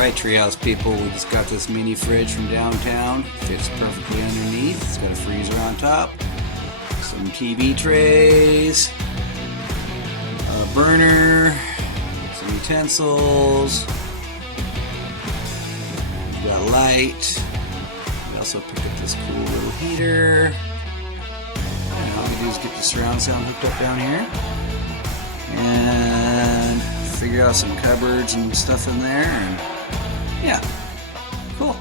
Alright, Treehouse people, we just got this mini fridge from downtown. Fits perfectly underneath. It's got a freezer on top, some TV trays, a burner, some utensils. We've got a light. We also picked up this cool little heater. And all we do is get the surround sound hooked up down here. And figure out some cupboards and stuff in there. And yeah, cool.